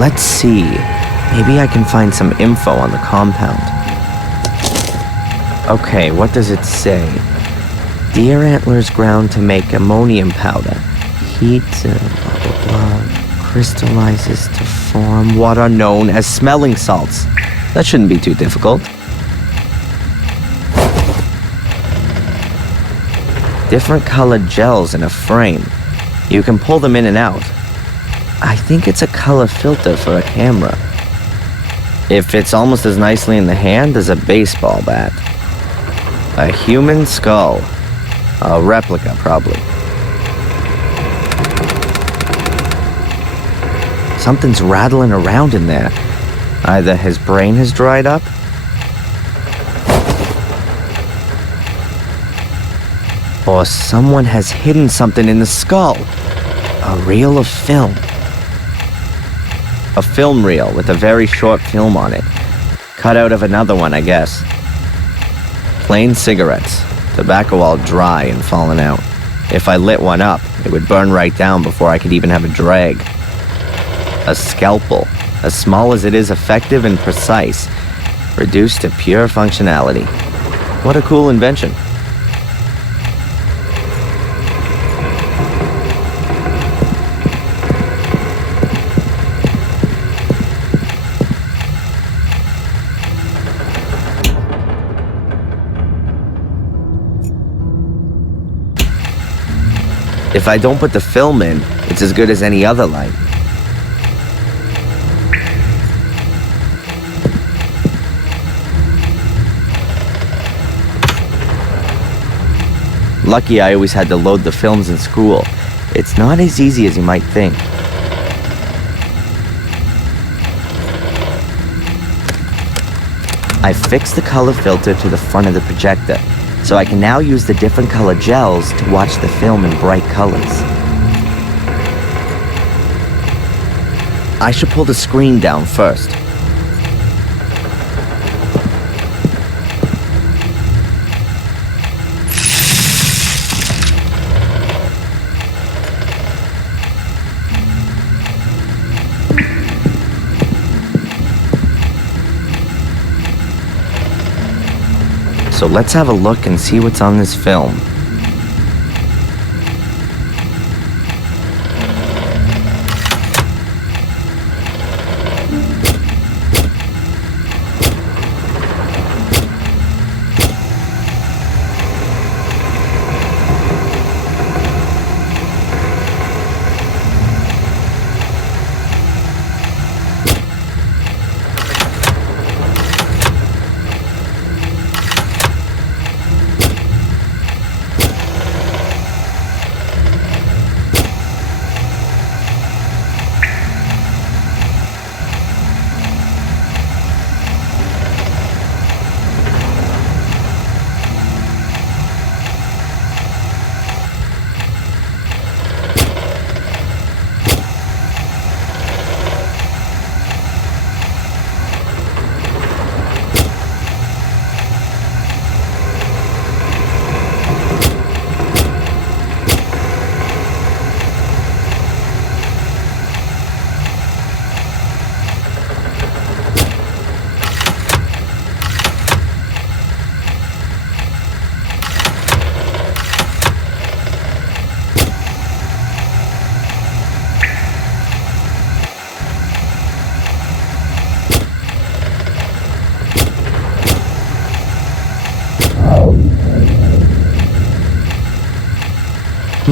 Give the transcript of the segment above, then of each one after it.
Let's see. Maybe I can find some info on the compound. Okay, what does it say? Deer antlers ground to make ammonium powder. Heat, blah, blah, blah, crystallizes to form what are known as smelling salts. That shouldn't be too difficult. Different colored gels in a frame. You can pull them in and out. I think it's a color filter for a camera. It fits almost as nicely in the hand as a baseball bat. A human skull. A replica, probably. Something's rattling around in there. Either his brain has dried up, or someone has hidden something in the skull. A reel of film. A film reel with a very short film on it. Cut out of another one, I guess. Plain cigarettes. Tobacco all dry and fallen out. If I lit one up, it would burn right down before I could even have a drag. A scalpel. As small as it is effective and precise. Reduced to pure functionality. What a cool invention. If I don't put the film in, it's as good as any other light. Lucky I always had to load the films in school. It's not as easy as you might think. I fixed the color filter to the front of the projector, so I can now use the different color gels to watch the film in bright colors. I should pull the screen down first. So let's have a look and see what's on this film.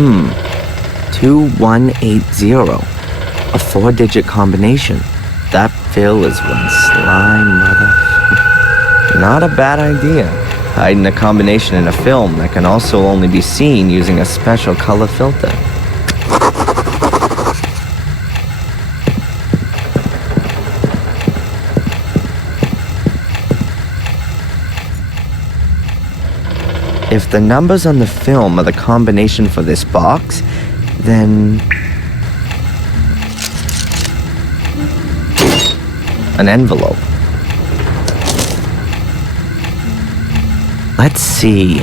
Hmm, 2180, a 4-digit combination. That Phil is one sly mother. Not a bad idea. Hiding a combination in a film that can also only be seen using a special color filter. If the numbers on the film are the combination for this box, then... an envelope. Let's see.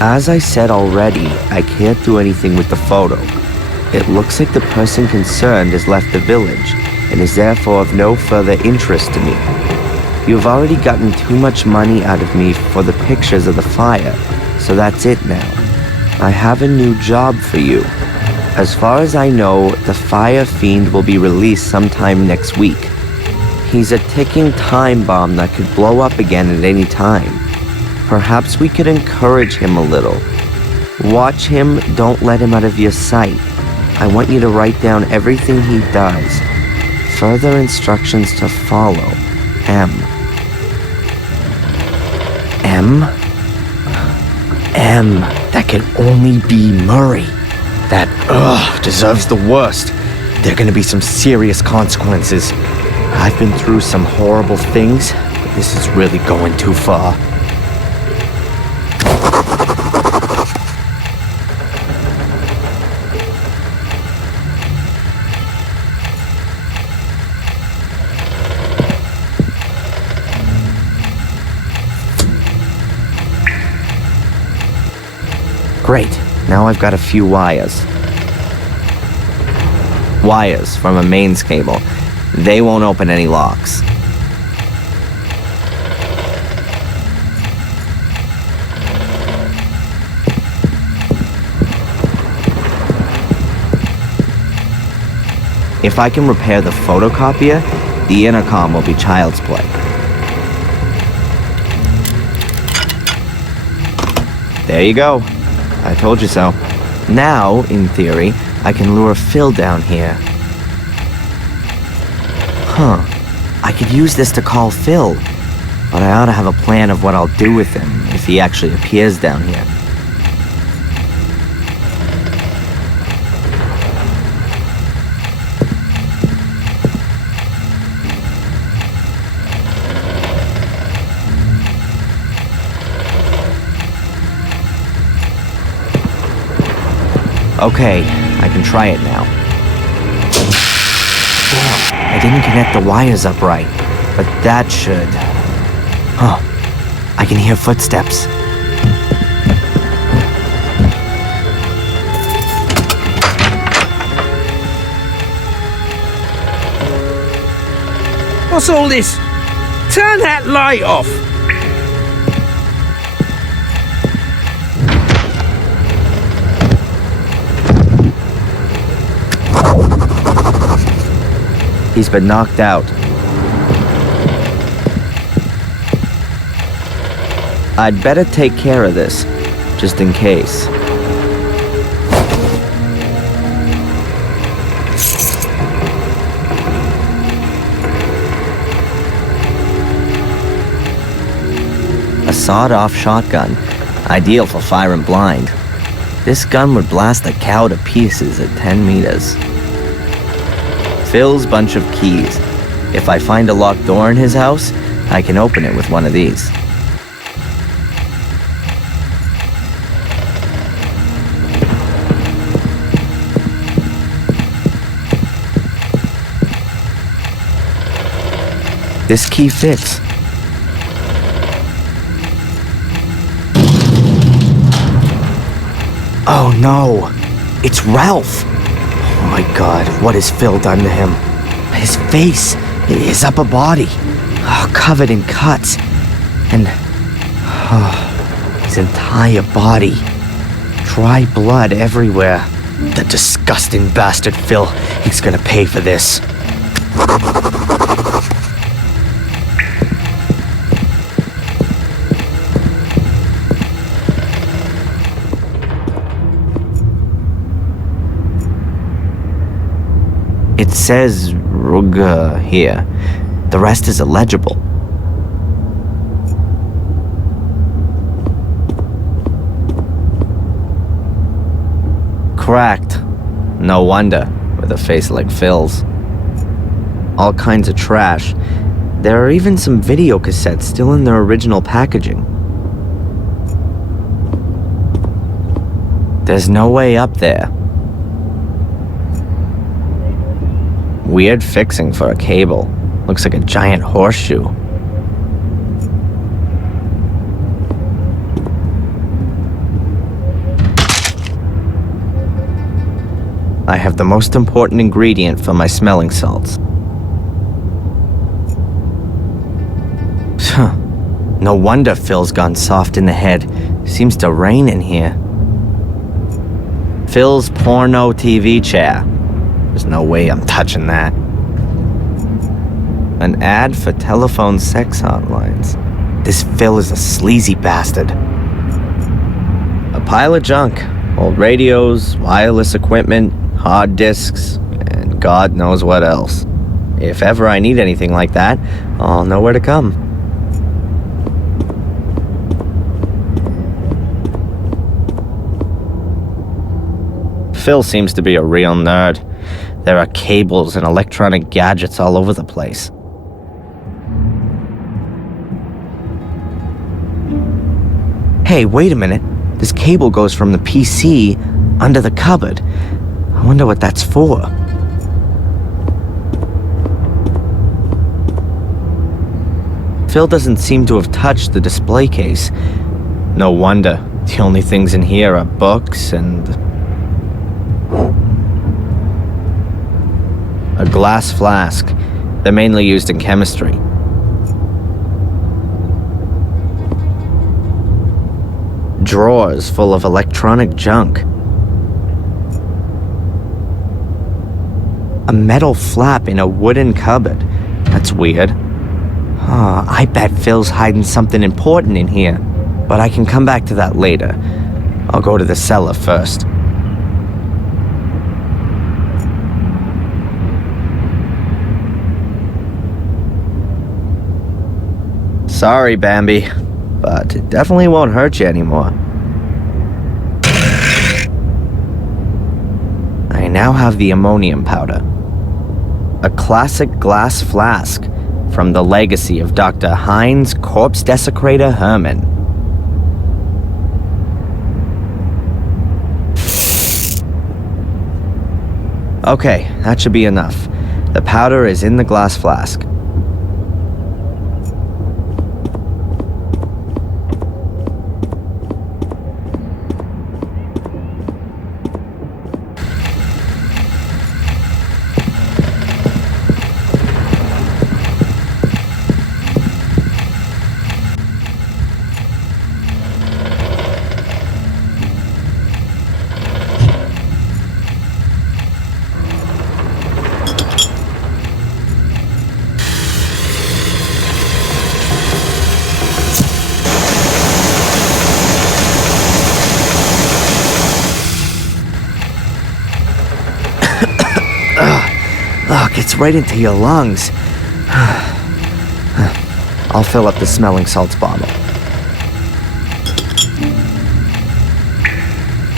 As I said already, I can't do anything with the photo. It looks like the person concerned has left the village and is therefore of no further interest to me. You have already gotten too much money out of me for the pictures of the fire, so that's it now. I have a new job for you. As far as I know, the fire fiend will be released sometime next week. He's a ticking time bomb that could blow up again at any time. Perhaps we could encourage him a little. Watch him, don't let him out of your sight. I want you to write down everything he does. Further instructions to follow. M. M? M. That can only be Murray. That, deserves the worst. There are gonna be some serious consequences. I've been through some horrible things, but this is really going too far. Great, now I've got a few wires. Wires from a mains cable. They won't open any locks. If I can repair the photocopier, the intercom will be child's play. There you go. I told you so. Now, in theory, I can lure Phil down here. I could use this to call Phil, but I ought to have a plan of what I'll do with him if he actually appears down here. Okay, I can try it now. I didn't connect the wires up right, but that should... I can hear footsteps. What's all this? Turn that light off! He's been knocked out. I'd better take care of this, just in case. A sawed-off shotgun, ideal for firing blind. This gun would blast a cow to pieces at 10 meters. Phil's bunch of keys. If I find a locked door in his house, I can open it with one of these. This key fits. Oh no, it's Ralph. Oh my God, what has Phil done to him? His face, his upper body, covered in cuts, and his entire body. Dry blood everywhere. The disgusting bastard Phil, he's gonna pay for this. It says Ruga here. The rest is illegible. Cracked. No wonder, with a face like Phil's. All kinds of trash. There are even some video cassettes still in their original packaging. There's no way up there. Weird fixing for a cable. Looks like a giant horseshoe. I have the most important ingredient for my smelling salts. No wonder Phil's gone soft in the head. Seems to rain in here. Phil's porno TV chair. There's no way I'm touching that. An ad for telephone sex hotlines. This Phil is a sleazy bastard. A pile of junk. Old radios, wireless equipment, hard disks, and God knows what else. If ever I need anything like that, I'll know where to come. Phil seems to be a real nerd. There are cables and electronic gadgets all over the place. Hey, wait a minute. This cable goes from the PC under the cupboard. I wonder what that's for. Phil doesn't seem to have touched the display case. No wonder. The only things in here are books and a glass flask. They're mainly used in chemistry. Drawers full of electronic junk. A metal flap in a wooden cupboard. That's weird. I bet Phil's hiding something important in here. But I can come back to that later. I'll go to the cellar first. Sorry, Bambi, but it definitely won't hurt you anymore. I now have the ammonium powder. A classic glass flask from the legacy of Dr. Heinz Corpse Desecrator Herman. Okay, that should be enough. The powder is in the glass flask. Gets right into your lungs. I'll fill up the smelling salts bottle.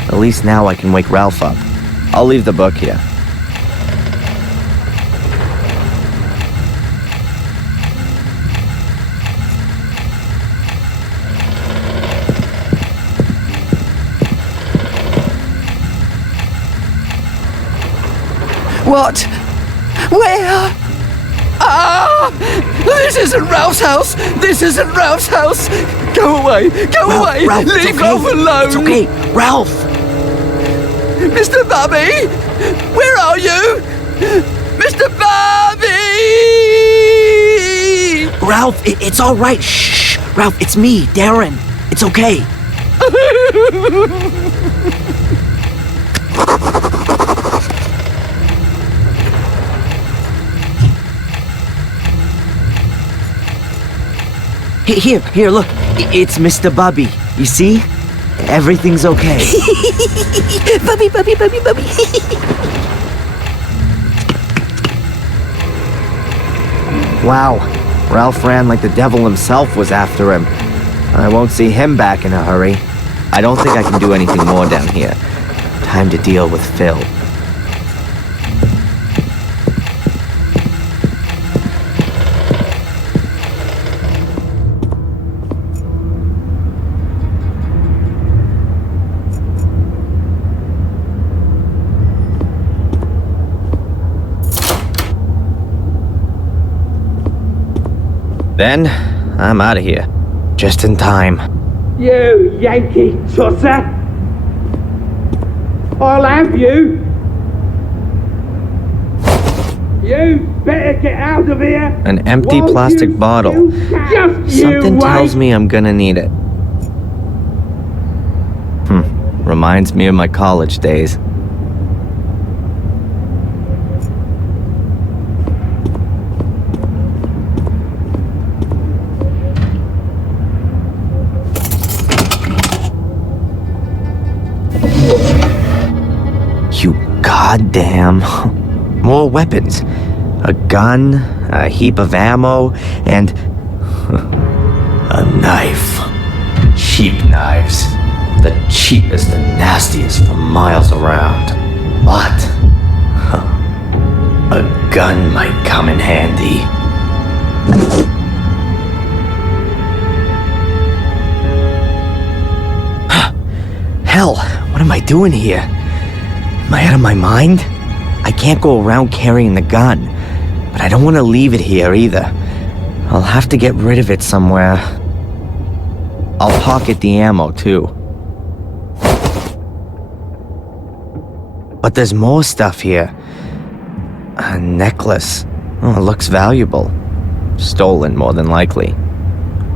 At least now I can wake Ralph up. I'll leave the book here. What? Where? Ah! This isn't Ralph's house! This isn't Ralph's house! Go away! Go away! Ralph, Leave Ralph alone! It's okay! Ralph! Mr. Bobby! Where are you? Mr. Bobby! Ralph, it's all right. Shh! Ralph, it's me, Darren. It's okay. Here, look. It's Mr. Bubby. You see? Everything's okay. Bubby. Wow. Ralph ran like the devil himself was after him. I won't see him back in a hurry. I don't think I can do anything more down here. Time to deal with Phil. Then, I'm out of here. Just in time. You Yankee tosser! I'll have you! You better get out of here. An empty Won't plastic you? bottle. You just Something you tells wait. me I'm gonna need it. Reminds me of my college days. You goddamn. More weapons. A gun, a heap of ammo, and a knife. Cheap knives. The cheapest and nastiest for miles around. But a gun might come in handy. Hell, what am I doing here? Am I out of my mind? I can't go around carrying the gun, but I don't want to leave it here either. I'll have to get rid of it somewhere. I'll pocket the ammo too. But there's more stuff here. A necklace. Oh, it looks valuable. Stolen, more than likely.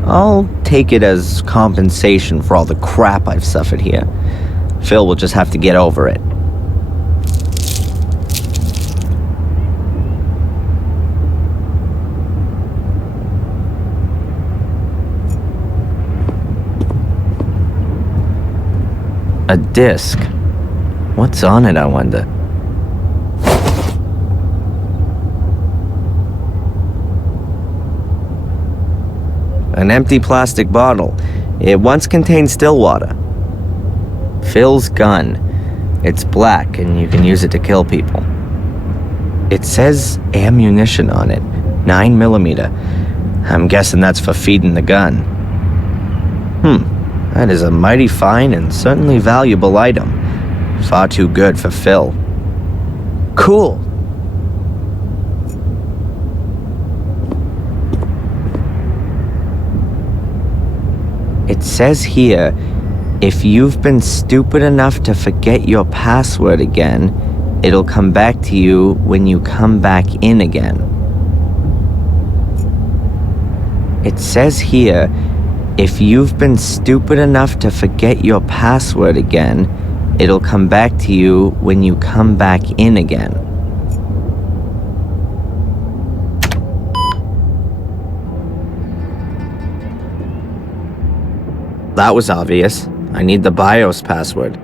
I'll take it as compensation for all the crap I've suffered here. Phil will just have to get over it. A disc. What's on it, I wonder? An empty plastic bottle. It once contained still water. Phil's gun. It's black and you can use it to kill people. It says ammunition on it. 9mm. I'm guessing that's for feeding the gun. That is a mighty fine and certainly valuable item. Far too good for Phil. Cool. It says here, if you've been stupid enough to forget your password again, it'll come back to you when you come back in again. It says here, if you've been stupid enough to forget your password again, it'll come back to you when you come back in again. That was obvious. I need the BIOS password.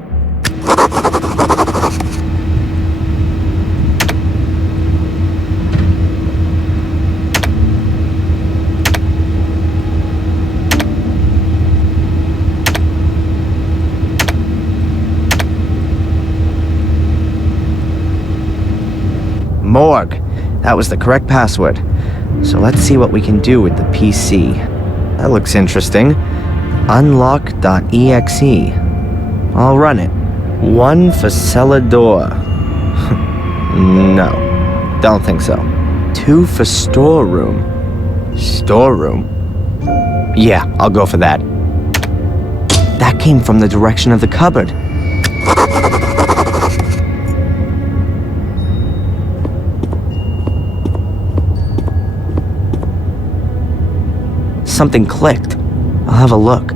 Morgue. That was the correct password. So let's see what we can do with the PC. That looks interesting. Unlock.exe. I'll run it. 1 for cellar door. No, don't think so. 2 for storeroom. Storeroom? Yeah, I'll go for that. That came from the direction of the cupboard. Something clicked. I'll have a look.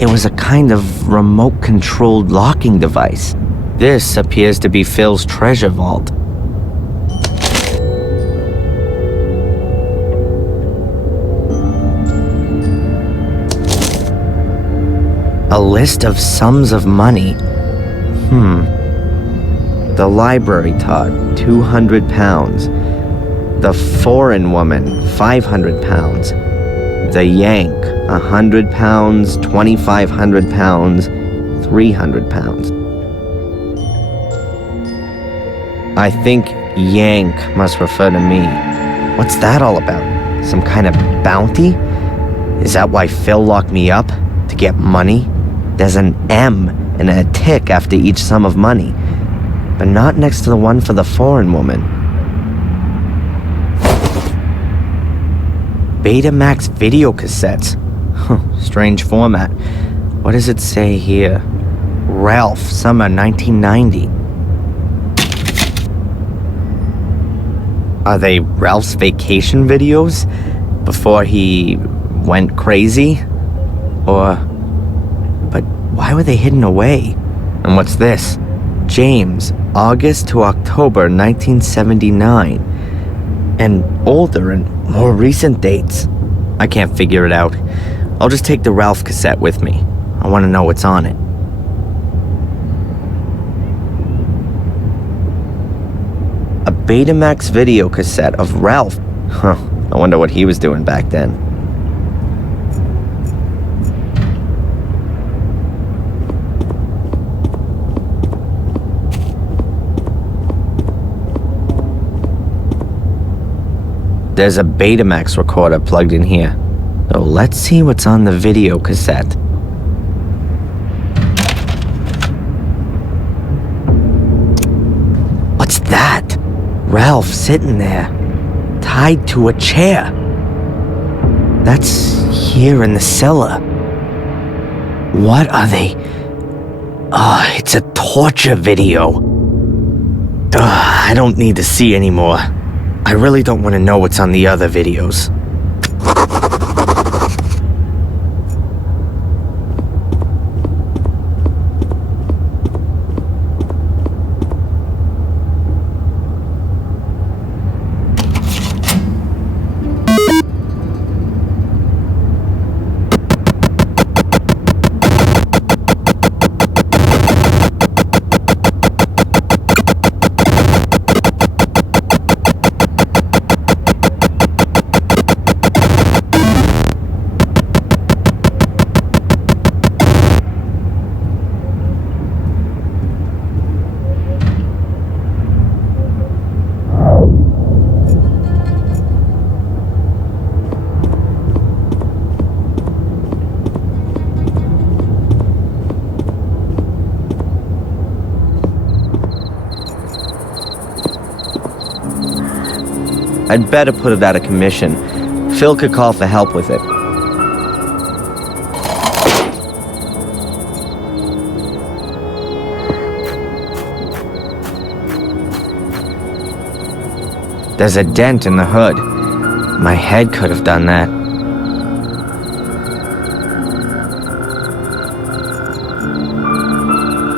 It was a kind of remote-controlled locking device. This appears to be Phil's treasure vault. A list of sums of money. The library taught, £200. The foreign woman, £500. The Yank, £100, £2,500, £300. I think Yank must refer to me. What's that all about? Some kind of bounty? Is that why Phil locked me up? To get money? There's an M and a tick after each sum of money, but not next to the one for the foreign woman. Betamax video cassettes. Strange format. What does it say here? Ralph, summer 1990. Are they Ralph's vacation videos? Before he went crazy? But why were they hidden away? And what's this? James, August to October 1979. And older and more recent dates. I can't figure it out. I'll just take the Ralph cassette with me. I want to know what's on it. A Betamax video cassette of Ralph. Huh, I wonder what he was doing back then. There's a Betamax recorder plugged in here. So let's see what's on the video cassette. What's that? Ralph sitting there, tied to a chair. That's here in the cellar. What are they? Oh, it's a torture video. I don't need to see anymore. I really don't want to know what's on the other videos. I'd better put it out of commission. Phil could call for help with it. There's a dent in the hood. My head could have done that.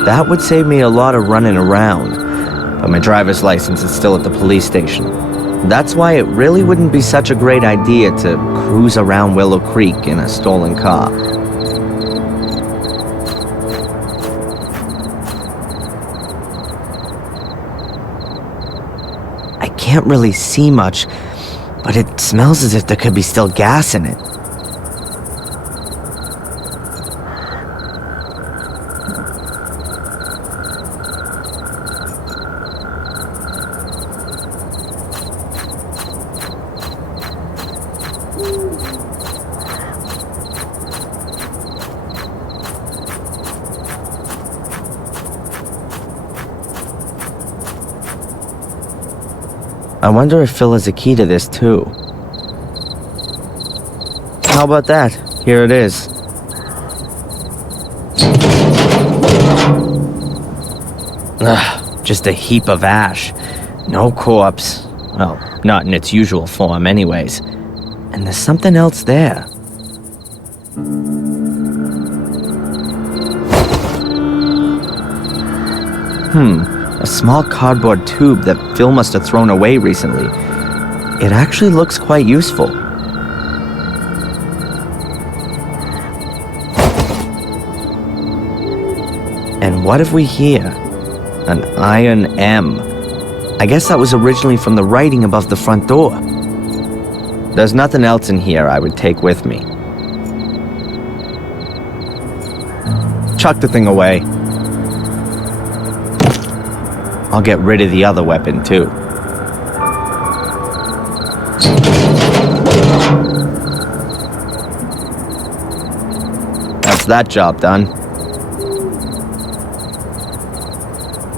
That would save me a lot of running around, but my driver's license is still at the police station. That's why it really wouldn't be such a great idea to cruise around Willow Creek in a stolen car. I can't really see much, but it smells as if there could be still gas in it. I wonder if Phil has a key to this, too. How about that? Here it is. Ugh, just a heap of ash. No corpse. Well, not in its usual form anyways. And there's something else there. A small cardboard tube that Phil must have thrown away recently. It actually looks quite useful. And what have we here? An iron M. I guess that was originally from the writing above the front door. There's nothing else in here I would take with me. Chuck the thing away. I'll get rid of the other weapon, too. That's that job done.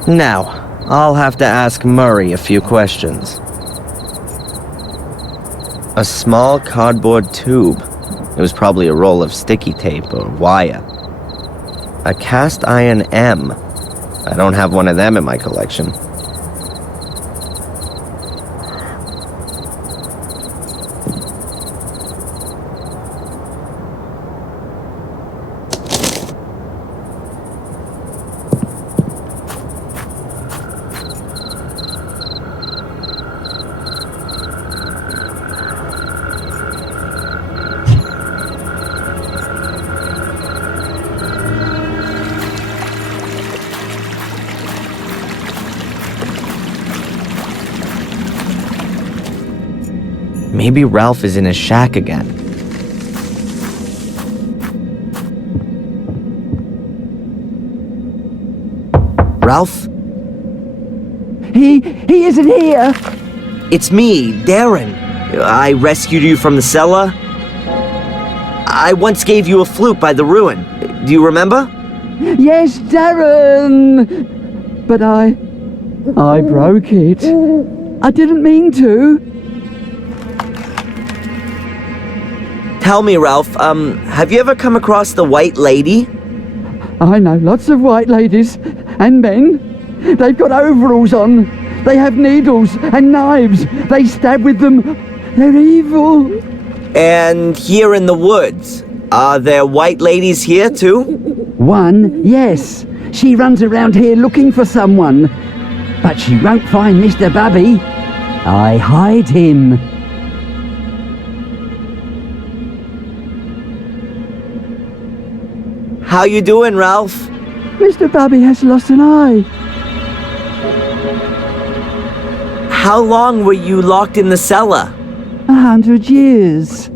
Now, I'll have to ask Murray a few questions. A small cardboard tube. It was probably a roll of sticky tape or wire. A cast iron M. I don't have one of them in my collection. Maybe Ralph is in his shack again. Ralph? He isn't here. It's me, Darren. I rescued you from the cellar. I once gave you a flute by the ruin. Do you remember? Yes, Darren. But I broke it. I didn't mean to. Tell me, Ralph, have you ever come across the White Lady? I know lots of white ladies and men. They've got overalls on. They have needles and knives. They stab with them. They're evil. And here in the woods, are there white ladies here too? One, yes. She runs around here looking for someone. But she won't find Mr. Bubby. I hide him. How you doing, Ralph? Mr. Bubby has lost an eye. How long were you locked in the cellar? 100 years.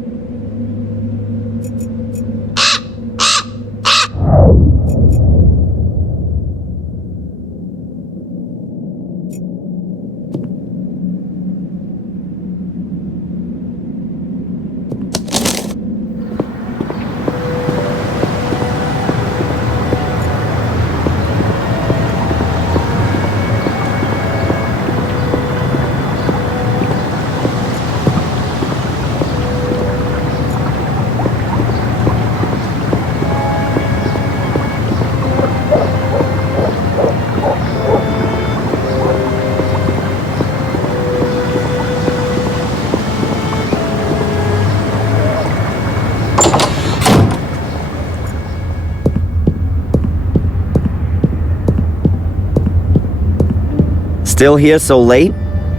Still here so late?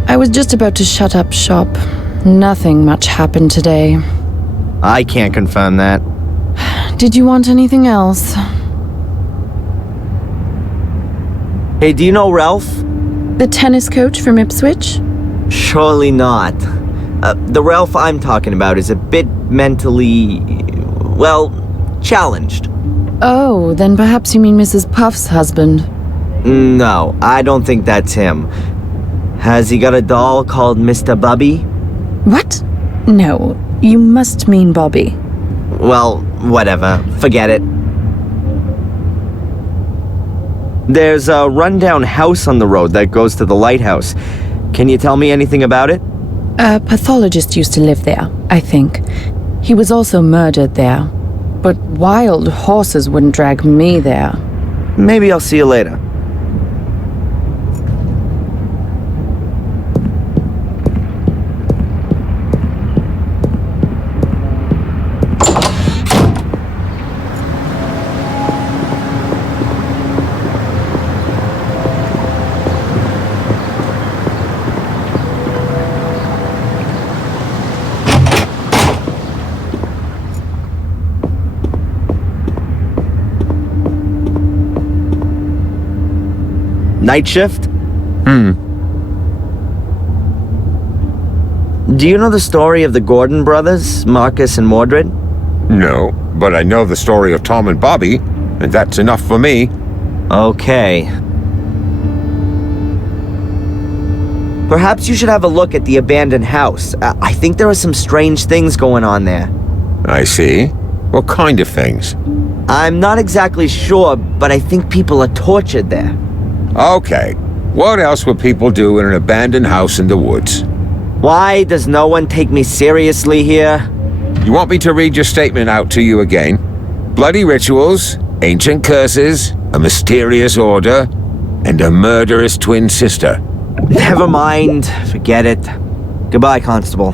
I was just about to shut up shop. Nothing much happened today. I can't confirm that. Did you want anything else? Hey, do you know Ralph? The tennis coach from Ipswich? Surely not. The Ralph I'm talking about is a bit mentally, well, challenged. Oh, then perhaps you mean Mrs. Puff's husband. No, I don't think that's him. Has he got a doll called Mr. Bubby? What? No, you must mean Bobby. Well, whatever. Forget it. There's a rundown house on the road that goes to the lighthouse. Can you tell me anything about it? A pathologist used to live there, I think. He was also murdered there. But wild horses wouldn't drag me there. Maybe I'll see you later. Night shift? Do you know the story of the Gordon brothers, Marcus and Mordred? No, but I know the story of Tom and Bobby, and that's enough for me. Okay. Perhaps you should have a look at the abandoned house. I think there are some strange things going on there. I see. What kind of things? I'm not exactly sure, but I think people are tortured there. Okay. What else would people do in an abandoned house in the woods? Why does no one take me seriously here? You want me to read your statement out to you again? Bloody rituals, ancient curses, a mysterious order, and a murderous twin sister. Never mind. Forget it. Goodbye, Constable.